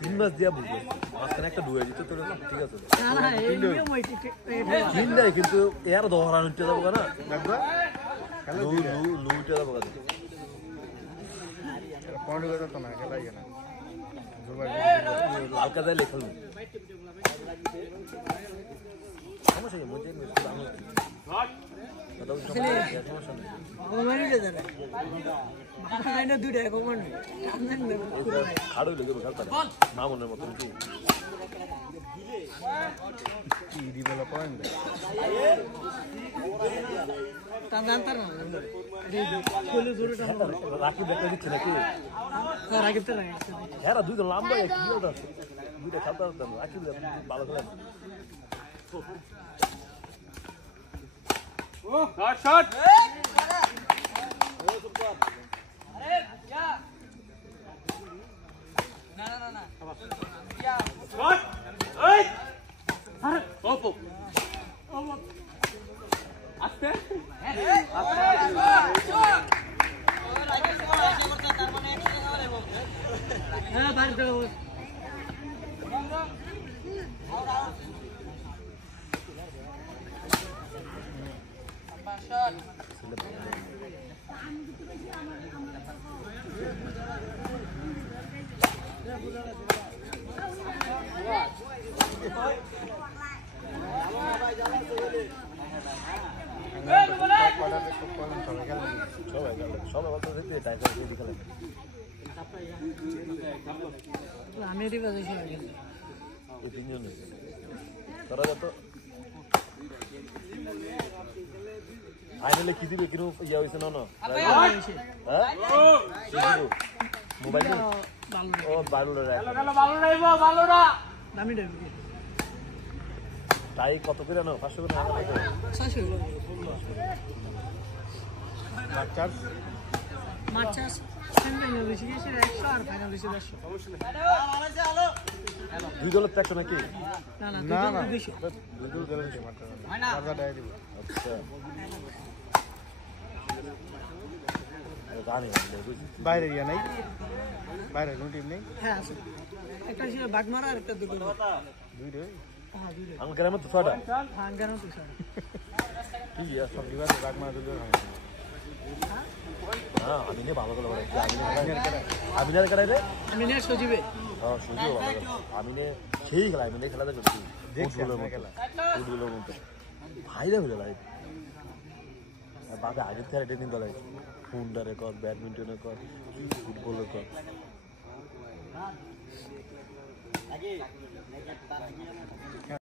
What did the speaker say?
তিন মাস দিয়া বুঝলো মাঝখানে একটা ডুবে দিতে তোর ঠিক আছে তিনটাই কিন্তু এর দহরান উঠতে যাবো না উঠতে যাবো হালকা যাইলে খেলবো সমস্যা মধ্যে মামনের মতন কি রাকিব দেখা দিচ্ছে নাকি হ্যাঁ দুইটা লম্বা দুইটা খেলতে পারতাম রাকিব ভালো খেলেন shot shot hey opo aste হ্যাঁ বাইরে দাও shot ফাইনালে কি দিবে কিরু ইয়া হইছে না হ্যাঁ মোবাইল ও বালুরা বালুরা দামি দামি তাই কত করে নাও 500 করে নাও 600 মার্চাস ফাইনাল হইছে 100 আর ফাইনাল হইছে 100 অবশ্যই দুই দলের ট্যাক্স নাকি না না 200 দুই দলের হইছে মাত্র হয় না টাকা দেয় দিব আচ্ছা জানি বাইরে ইয়া নাই বাইরে কোন টিম নেই হ্যাঁ আছে একটা ছিল বাগমারা আর একটা দুটো দুইটা হ্যাঁ দুটো আঙ্গ গ্রামে তো ছয়টা হ্যাঁ গ্রামে তো ছয়টা ঠিক আছে সব দিবা বাগমারা দুটো হয় হ্যাঁ আমি নে ভালো করে বলে আমি নে করাই রে আমি নে সজিবে হ্যাঁ সজিবে ভালো আমি নে সেই খেলা আমি নে খেলাটা করছি দেখছি খেলা ফুটবলের মতো ভাইরা হইলো ভাই বাবা আগে থেকে training Dalai Honda record badminton record football record